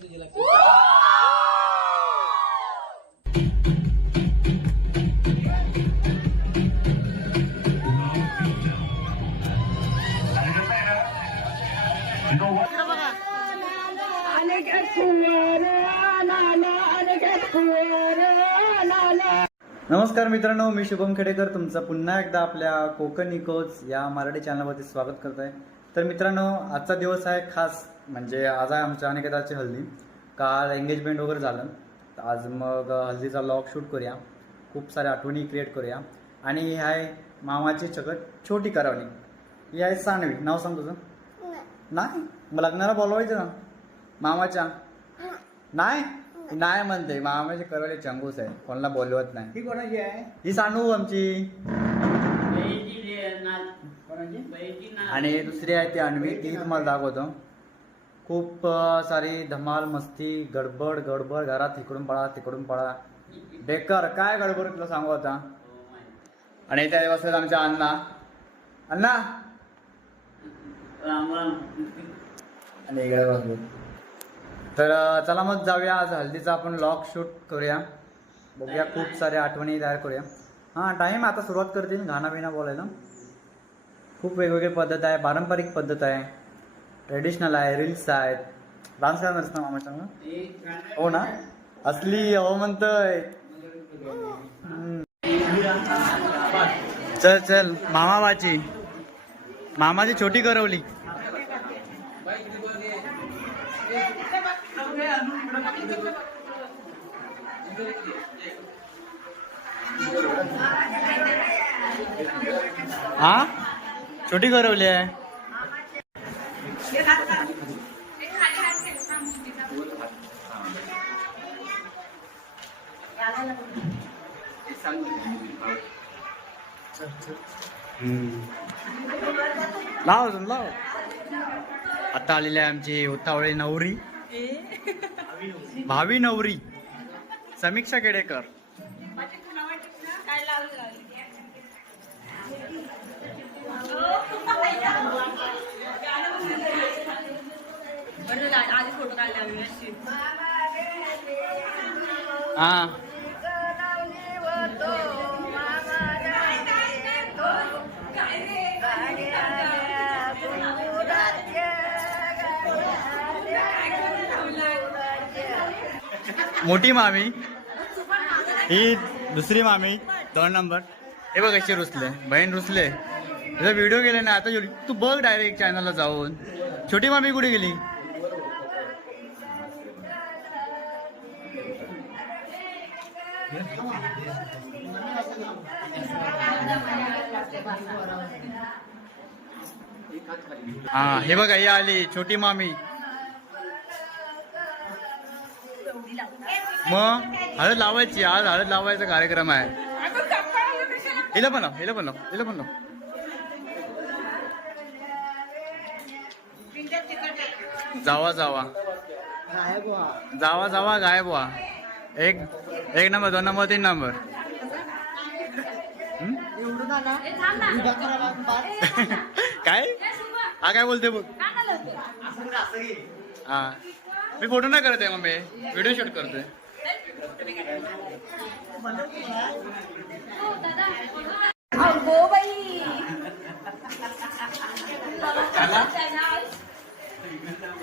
नमस्कार मित्रांनो, मी शुभम खेडेकर तुमचं पुन्हा एकदा आपल्या कोकण इकोज या मराठी चॅनलवरती स्वागत करत आहे. तर मित्रांनो, आजचा दिवस आहे खास, म्हणजे आज आहे आमच्या अनिकेताची हल्दी. काल एंगेजमेंट वगैरे झालं, आज मग हल्दीचा व्लॉग शूट करूया, खूप साऱ्या आठवणी क्रिएट करूया. आणि ही आहे मामाची छोटी करवली. ही आहे सानवी. नाव सांग तुझं? नाही, मग लग्नाला बोलवायचं ना मामाच्या? नाही नाही म्हणते, मामाची करवली चंगूस आहे, कोणाला बोलवत नाही. ही कोणाची आहे? ही सानू आमची. आणि दुसरी आहे ती अन्वी, ती तुम्हाला दाखवतो. खूप सारी धमाल मस्ती, गडबड गडबड, घरात इकडून पळा तिकडून पळा, डेकर काय गडबड तुला सांगू आता. आणि त्या दिवसात आमच्या अण्णा आणि इकडे बसलो. तर चला मग जाऊया, आज हल्दीचा आपण व्लॉग शूट करूया, बघूया, खूप साऱ्या आठवणी तयार करूया. हां, टाईम आता सुरुवात करतील गाणं बिना बोलायला. खूप वेगवेगळी पद्धत आहे, पारंपरिक पद्धत आहे, ट्रेडिशनल आहे, रील्स आहेत. डान्स करणार ना मामा सांग? हो ना, असली हो म्हणतोय. चल चल, मामाची छोटी करवली. हा, छोटी करवली आहे. लाव आता आलेली आहे आमची उतावळी नवरी, भावी नवरी समीक्षा केडेकर. हा, मोठी मामी, ही दुसरी मामी 2 नंबर. हे बघ कशी रुसले, बहीण रुसले. तुझा व्हिडिओ गेले ना आता, तू बघ डायरेक्ट चॅनलला जाऊन. छोटी मामी कुठे गेली? हा, हे बघा, ही आली छोटी मामी. मग हळद लावायची, आज हळद लावायचा कार्यक्रम आहे. हिला पण लाव. जावा गायब व्हा. एक नंबर, 2 नंबर, 3 नंबर. काय काय बोलते बघ. हा, मी फोटो नाही करत आहे, मग मी व्हिडिओ शूट करतोय.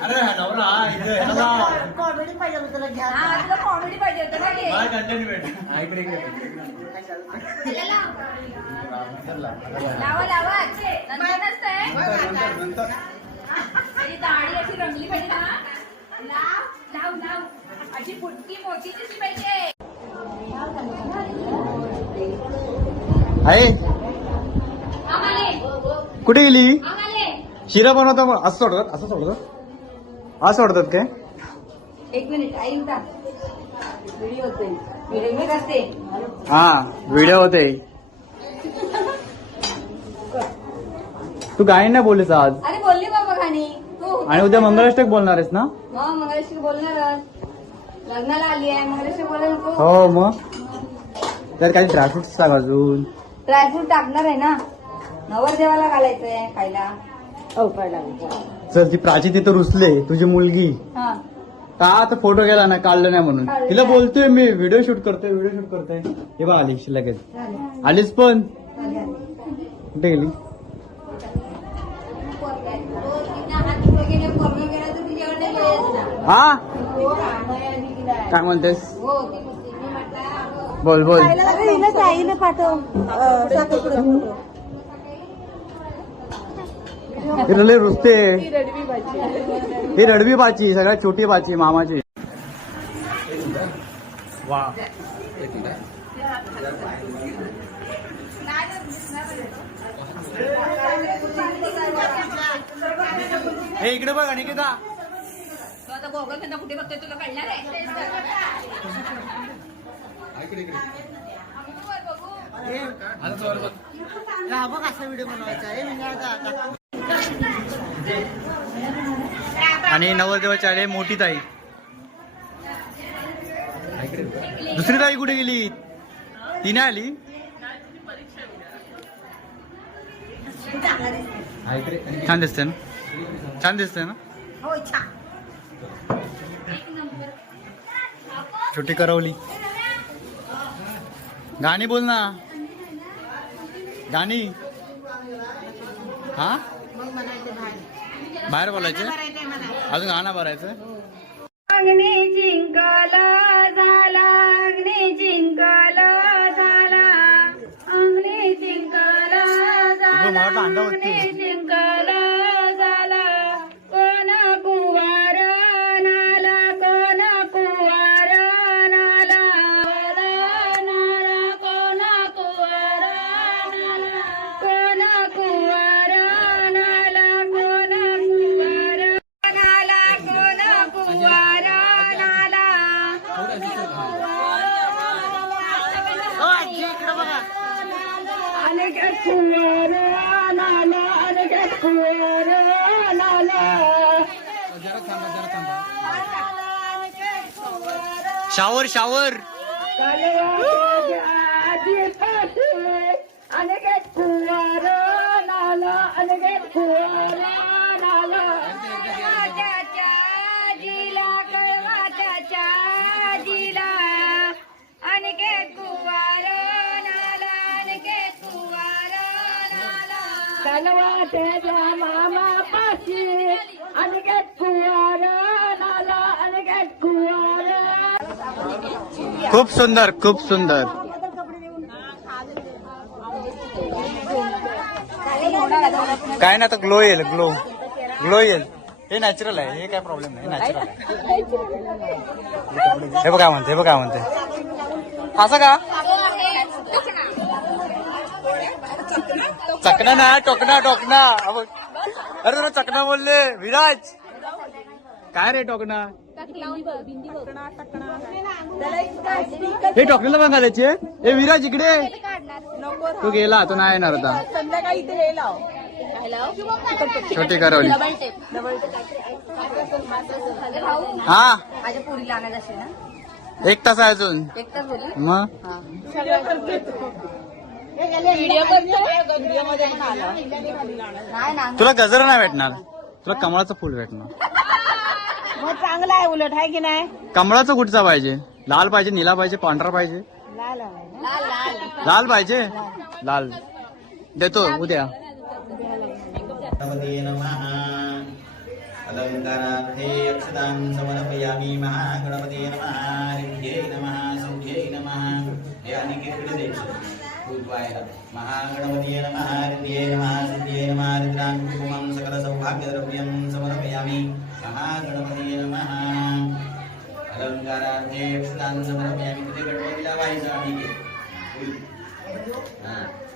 अरे कॉमेडी पाहिजे होतं, कॉमेडी पाहिजे होतं, कंटेंट भेट. दाढी अशी रंगली पाहिजे ना, लाव अशी फुटकी मोठी दिसली पाहिजे. कुठे गेली? शिरा बनवता असं सोडतात काय? 1 मिनिट आई, व्हिडिओ होते. हा, व्हिडिओ होते. तू गाणी नाही बोललीस आज? अरे बोलली बाबा गाणी. आणि उद्या मंगलाष्टक बोलणार आहेस ना? मंगलाष्टक बोलणार, लग्नाला आली आहे, मंगलाष्टक बोलायला नको? हो, मग त्यात काही ड्रायफ्रुट्स टाक. अजून ड्रायफ्रूट टाकणार आहे ना, नवरदेवाला घालायचंय खायला. चल, ती प्राची तिथं रुसले, तुझी मुलगी. का आता फोटो गेला ना, काढलं नाही म्हणून. तिला बोलतोय मी व्हिडिओ शूट करतोय. हे बघ आली लगेच. आलीच पण कुठे गेली? हा काय म्हणतेस? बोल बोल. लय रुसते. ही रडवी बाची, सगळ्यात छोटी बाची मामाची. वा हे इकडे बघ अनिकेता. तो आता गोगल त्यांना कुठे बघतोय तुला कळणार आहे? बघ असा व्हिडिओ बनवायचा आहे. आणि नवरदेवाची आली मोठी ताई. दुसरी ताई कुठे गेली? ती नाही आली. छान दिसते ना, छान दिसते ना. हो छान. छोटी करवली. गाणी बोल ना, गाणी. हा बाहेर बोलायचं, अजून गाणं भरायचं. अग्नी जिंकला झाला, अग्नी जिंकला झाला, अग्नी जिंकला झाला, अग्नी जिंकला झाला. कोण कुवार नाला, कोण कुवार नाला, नाला कोण कुवार नाला, कोण कुवार नाला, कोण कुवार नाला, कोण कुवार नाला. अनेक कुवार नाला, अनेक कुवार नाला. Shower shower. अनेक कुवार नाला, अनेक कुवार नाला. कळवाच्या जिला, कळवाच्या जिला, अनेक कुवार नाला, अनेक कुवार नाला. कळवाच्या मामा पाशी, अनेक कुवार नाला, अनेक कुवार. खूप सुंदर, खूप सुंदर. काय ना, तर ग्लो येईल, ग्लो ग्लो येईल. हे नॅचरल आहे, हे काय प्रॉब्लेम नाही, नॅचरल आहे. हे बघ काय म्हणते, हे बघ काय म्हणते. असं का? चकना ना, टोकना टोकना. अरे तुला चकना बोलले विराज. काय रे टोकना? हे टोकण्याला पण घालायचे. हे विराज इकडे. तू गेला, तो नाही येणार आता. संध्याकाळी इथे हे लाव. छोटी करवली. हा माझ्या पुरीला आणायला असेल ना, 1 तास आहे अजून. एक तास बोलू. मग व्हिडिओ मध्ये पण आला. नाही ना, तुला गजर नाही भेटणार, तुला कमळाचं फुल भेटणार. मग चांगलं आहे उलट, आहे की नाही? कमळाचं कुठचा पाहिजे? लाल पाहिजे, निळा पाहिजे, पांढरा पाहिजे? लाल आहे. लाल लाल. लाल पाहिजे. लाल देतो उद्या. गणपतये नमः. अलंकारार्थे अक्षतां समर्पयामि. महागणपतये नमः. ऋद्ध्यै नमः. सौख्यै नमः. हे अनेकीकडे द्यायचे पूजवायला. महागणपतये नमः. ऋद्ध्यै नमः. सिद्ध्यै नमः. रुद्रां कुसुमं सकलसौभाग्यद्रव्यं समर्पयामि. महागणपतये नमः. अलंकारार्थे अक्षतां समर्पयामि. तिथे गणपतीला व्हायचं आणि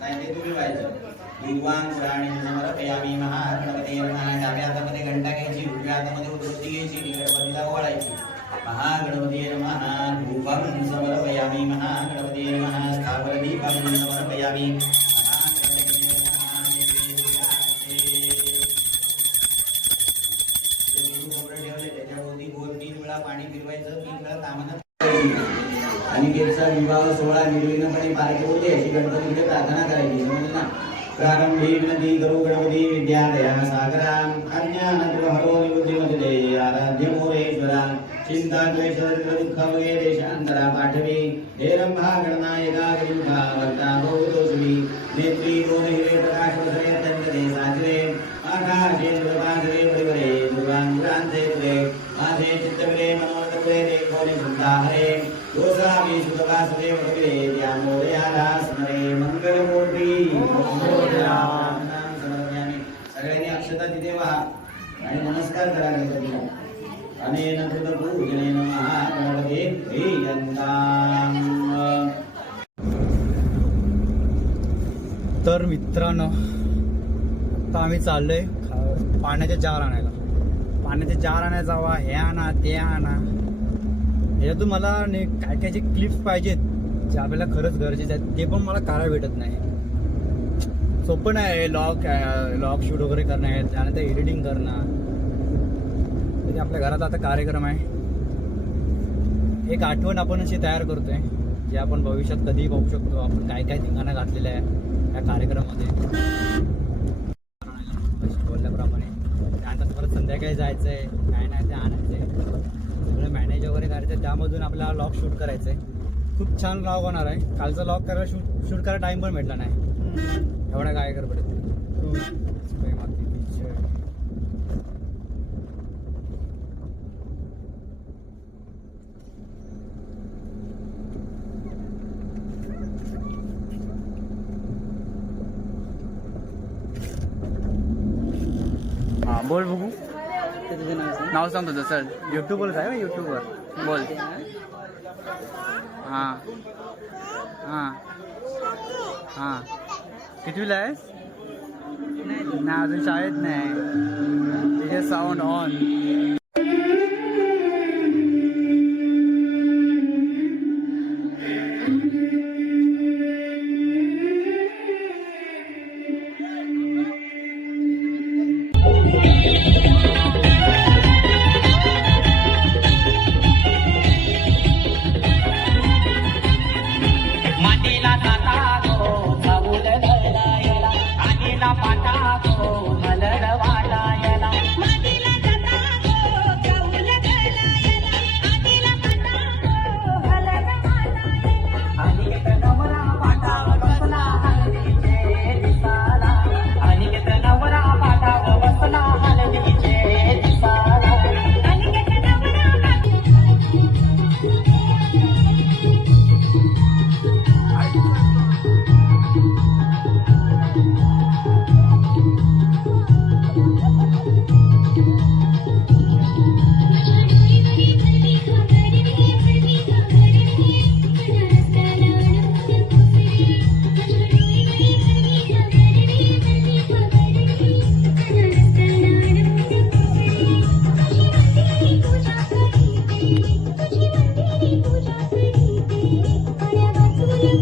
नाही ते तुम्ही व्हायचं. युवान पुराणी समर्पयामी. महागणपतये नमः. डाव्या हातामध्ये घंटा घ्यायची, उजव्या हातामध्ये उदबत्ती घ्यायची, गणपतीला ओवाळायची. महागणपतये नमः. धूपं समर्पयामी. महागणपतये नमः. स्थावरदीपं समर्पयामी. त्याच्याभोवती गोल 3 वेळा पाणी फिरवायचं, 3 वेळा तामानं. आणि त्यांचा विवाह सोहळा निर्विघ्नपणे पार होते अशी गणपतीकडे प्रार्थना करायची. समजलं ना? प्रारंभी नदी करू गणपती विद्यालया सागराम अज्ञानद्रहरो निवृत्तिमते आराध्य मोरेश्वरा चिंता क्लेश दुःख वगैरे शांतरा पाठवी हे रंभा गणनायका गणिका वक्ता भोगतोषवी नेत्री दोन हिरे प्रकाश वसरे तंत्रे साजरे आकाशे दुर्वासरे परिवरे दुर्वांगुरांचे तुरे माझे चित्तविरे मनोरथविरे देखोने सुद्धा हरे गोसावी सुखवासुदेव वगैरे त्यामोदयाला स्मरे मंगलमूर्ती सगळ्यांनी अक्षता तिथे व्हा आणि नमस्कार करा गणपतीला अनेन कृतपूजनेन महागणपते प्रियंताम्. तर मित्रांनो आता आम्ही चाललोय पाण्याचे जार आणायला. पाण्याचे जार आणायला जावा, हे आणा ते आणा. ह्याच्यातून मला काय काय जे क्लिप्स पाहिजेत जे आपल्याला खरंच गरजेचे आहेत ते पण मला करायला भेटत नाही. सोपं नाही लॉग शूट वगैरे करणं आहे, त्यानंतर एडिटिंग करणं. तरी आपल्या घरात आता कार्यक्रम आहे, एक आठवण आपण अशी तयार करतोय जे आपण भविष्यात कधीही बघू शकतो. आपण काय काय ठिकाणं घातलेलं आहे या कार्यक्रमामध्ये बोलल्याप्रमाणे. त्यानंतर परत संध्याकाळी जायचं आहे, काय नाही ते आणायचं आहे, सगळं मॅनेज वगैरे करायचं आहे. त्यामधून आपल्याला लॉग शूट करायचं आहे. खूप छान लॉग होणार आहे. कालचा लॉग करायला शूट करायला टाईम पण भेटला नाही, एवढा काय कर पडत. हा बोल बघू, नाव सांग तुझं. सर युट्यूबवर आहे ना, युट्यूबवर बोल. हां हां हां कितवीला आहेस? नाही अजून शाळेत नाही. तिचे साऊंड ऑन.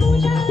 पूजा